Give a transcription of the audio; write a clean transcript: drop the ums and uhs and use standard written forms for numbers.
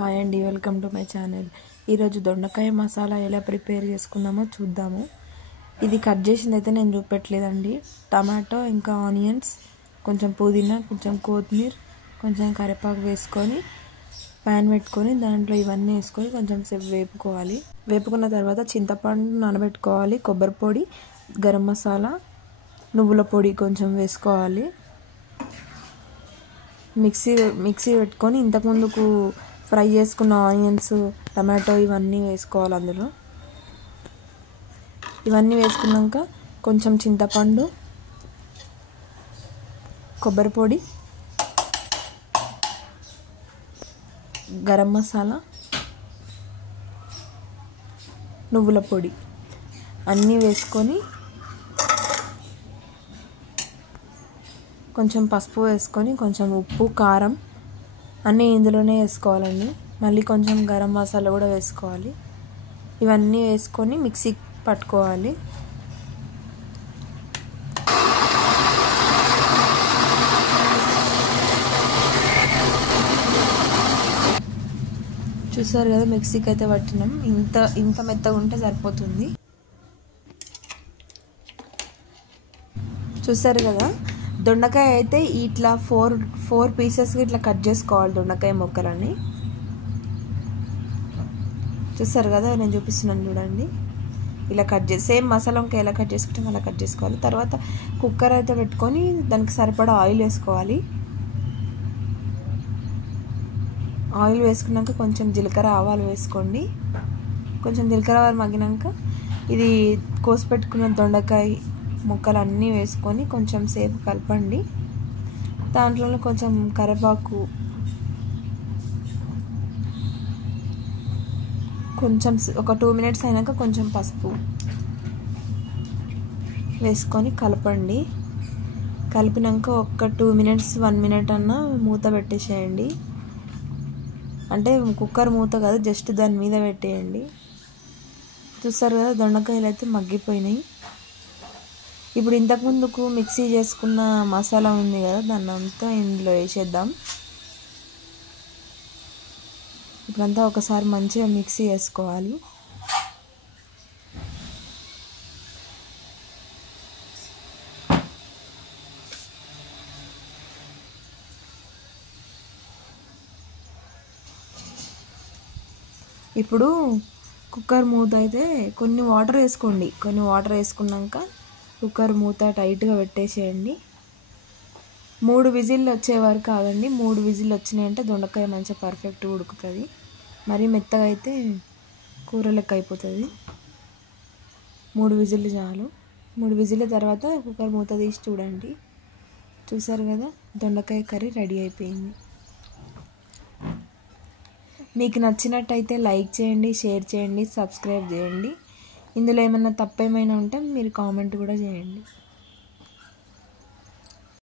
Hi అండి, welcome to my channel. ఈరోజు దొండకాయ మసాలా ఎలా ప్రిపేర్ చేసుకుందామో చూద్దాము. ఇది కట్ చేసింది అయితే నేను చూపెట్టలేదండి. టమాటో, ఇంకా ఆనియన్స్, కొంచెం పుదీనా, కొంచెం కొత్తిమీర, కొంచెం కరివేపాకు వేసుకొని ప్యాన్ పెట్టుకొని దాంట్లో ఇవన్నీ వేసుకొని కొంచెం సేపు వేపుకోవాలి. వేపుకున్న తర్వాత చింతపండు నానబెట్టుకోవాలి, కొబ్బరి పొడి, గరం మసాలా, నువ్వుల పొడి కొంచెం వేసుకోవాలి. మిక్సీ పెట్టుకొని ఇంతకుముందుకు ఫ్రై చేసుకున్న ఆనియన్స్, టమాటో ఇవన్నీ వేసుకోవాలి. అందులో ఇవన్నీ వేసుకున్నాక కొంచెం చింతపండు, కొబ్బరి పొడి, గరం మసాలా, నువ్వుల పొడి అన్నీ వేసుకొని కొంచెం పసుపు వేసుకొని కొంచెం ఉప్పు, కారం అన్నీ ఇందులోనే వేసుకోవాలండి. మళ్ళీ కొంచెం గరం మసాలా కూడా వేసుకోవాలి. ఇవన్నీ వేసుకొని మిక్సీ పట్టుకోవాలి. చూసారు కదా, మిక్సీకి అయితే పట్టినాం. ఇంత మెత్తగా ఉంటే సరిపోతుంది. చూసారు కదా, దొండకాయ అయితే ఇట్లా ఫోర్ పీసెస్గా ఇట్లా కట్ చేసుకోవాలి. దొండకాయ ముక్కలన్నీ చూసారు కదా, నేను చూపిస్తున్నాను చూడండి. ఇలా కట్ చేసి సేమ్ మసాలా వంకాయ ఎలా కట్ చేసుకుంటే అలా కట్ చేసుకోవాలి. తర్వాత కుక్కర్ అయితే పెట్టుకొని దానికి సరిపడా ఆయిల్ వేసుకోవాలి. ఆయిల్ వేసుకున్నాక కొంచెం జీలకర్ర, ఆవాలు వేసుకోండి. కొంచెం జీలకర్ర ఆవాలు మగ్గినాక ఇది కోసి పెట్టుకున్న దొండకాయ ముక్కలన్నీ వేసుకొని కొంచెం సేపు కలపండి. దాంట్లో కొంచెం కరివేపాకు, కొంచెం ఒక 2 minutes అయినాక కొంచెం పసుపు వేసుకొని కలపండి. కలిపినాక ఒక 2 minutes 1 minute అన్నా మూత పెట్టేసేయండి. అంటే కుక్కర్ మూత కాదు, జస్ట్ దాని మీద పెట్టేయండి. చూస్తారు కదా, దొండకాయలు అయితే మగ్గిపోయినాయి. ఇప్పుడు ఇంతకుముందుకు మిక్సీ చేసుకున్న మసాలా ఉంది కదా, దాన్ని అంతా ఇందులో వేసేద్దాం. ఇప్పుడంతా ఒకసారి మంచిగా మిక్సీ చేసుకోవాలి. ఇప్పుడు కుక్కర్ మూత అయితే కొన్ని వాటర్ వేసుకోండి. కొన్ని వాటర్ వేసుకున్నాక కుక్కర్ మూత టైట్గా పెట్టేసేయండి. 3 విజిల్లు వచ్చే వరకు కాదండి. 3 విజిల్లు వచ్చినాయంటే దొండకాయ మంచిగా పర్ఫెక్ట్గా ఉడుకుతుంది. మరీ మెత్తగా అయితే కూర లెక్క అయిపోతుంది. 3 విజిల్లు చాలు. 3 విజిల్ల తర్వాత కుక్కర్ మూత తీసి చూడండి. చూసారు కదా, దొండకాయ కర్రీ రెడీ అయిపోయింది. మీకు నచ్చినట్టయితే లైక్ చేయండి, షేర్ చేయండి, సబ్స్క్రైబ్ చేయండి. ఇందులో ఏమైనా తప్పు ఏమైనా ఉంటే మీరు కామెంట్ కూడా చేయండి.